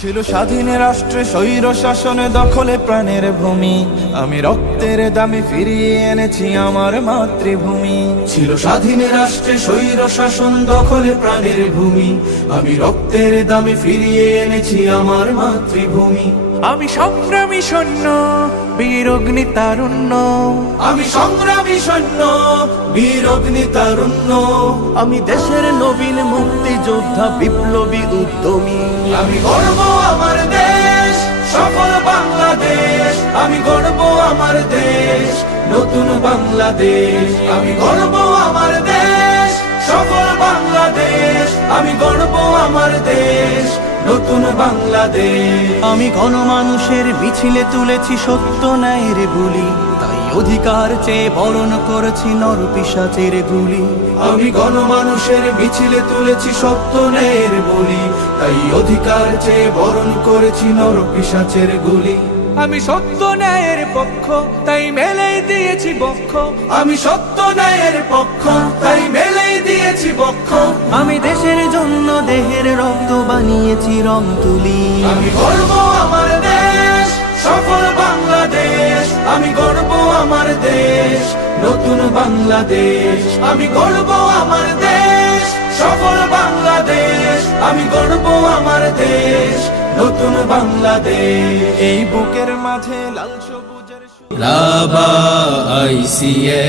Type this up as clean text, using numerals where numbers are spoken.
ছিল স্বাধীন রাষ্ট্রে স্বৈর শাসনে দখলে প্রাণের ভূমি, আমি রক্তের দামে ফিরিয়ে এনেছি আমার মাতৃভূমি। ছিল স্বাধীন রাষ্ট্রে স্বৈর শাসন দখলে প্রাণের ভূমি, আমি রক্তের দামে ফিরিয়ে এনেছি আমার মাতৃভূমি। আমি সংগ্রামী সৈন্য বীর অগ্নি তারুণ্য, আমি সংগ্রামী সৈন্য বীর অগ্নি তারুণ্য, আমি দেশের নবীন মুক্তিযোদ্ধা বিপ্লবী উদ্যমী। আমি গর্ব আমার দেশ সফল বাংলাদেশ, আমি গর্ব আমার দেশ নতুন বাংলাদেশ। আমি গর্ব আমার দেশ সফল বাংলাদেশ, আমি গর্ব আমার দেশ নতুন বাংলাদেশ। আমি গণমানুষের মিছিলে তুলেছি সত্য ন্যায়ের বুলি, তাই অধিকার চেয়ে বরণ করেছি নরপিশাচের গুলি। আমি গণমানুষের মিছিলে তুলেছি সত্য ন্যায়ের বলি, তাই অধিকার চেয়ে বরণ করেছি নরপিশাচের গুলি। আমি সত্য ন্যায়ের পক্ষ, তাই মেলেই দিয়েছি বক্ষ। আমি সত্য ন্যায়ের পক্ষ, তাই মেলেই দিয়েছি বক্ষ। আমি দেশের জন্য দেহের রক্ত বানিয়েছি রং তুলি। আমি গর্ব আমার দেশ সফল বাংলাদেশ, আমি গর্ব আমার দেশ নতুন বাংলাদেশ। আমি গর্ব আমার দেশ সফল বাংলাদেশ, আমি গর্ব আমার দেশ নতুন বাংলাদেশ। এই বুকের মাঝে লাল সবুজের রাবা আইসিএ